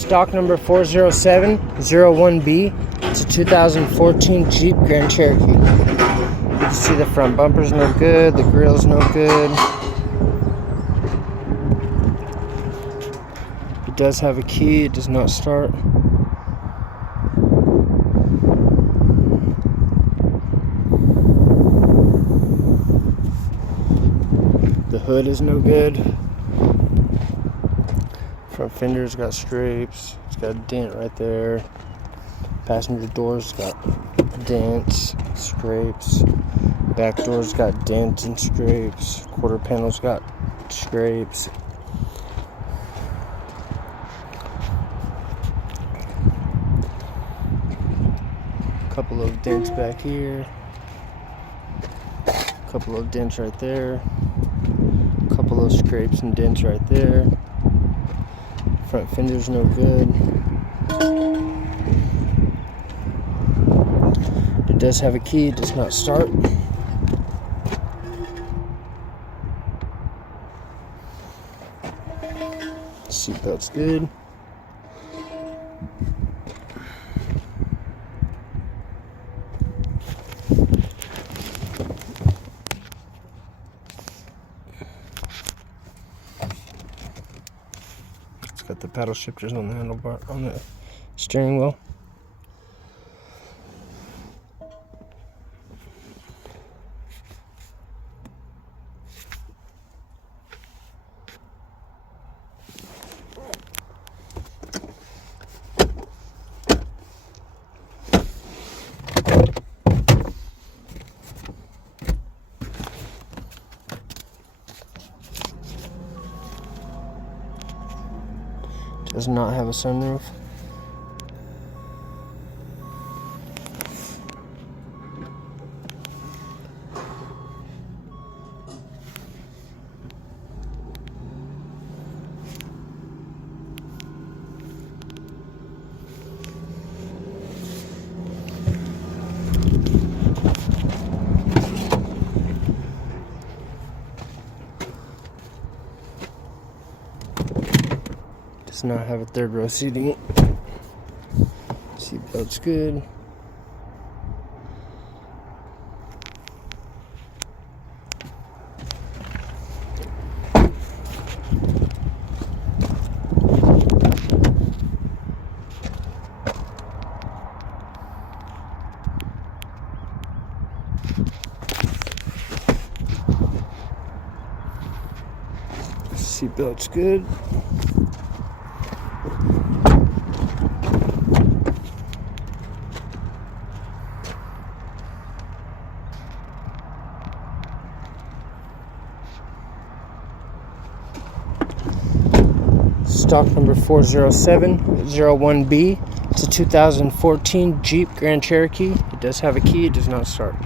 Stock number 40701B. It's a 2014 Jeep Grand Cherokee. You can see the front bumper's no good, the grill's no good. It does have a key, it does not start. The hood is no good. Front fender's got scrapes. It's got a dent right there. Passenger door's got dents, scrapes. Back door's got dents and scrapes. Quarter panel's got scrapes. Couple of dents back here. Couple of dents right there. Couple of scrapes and dents right there. Front fender's no good. It does have a key, it does not start. Seatbelt's good. It's got the paddle shifters on the handlebar, on the steering wheel. Does not have a sunroof. Does not have a third row seating. Seatbelt's good. Seatbelt's good. Stock number 40701B. It's a 2014 Jeep Grand Cherokee. It does have a key, it does not start.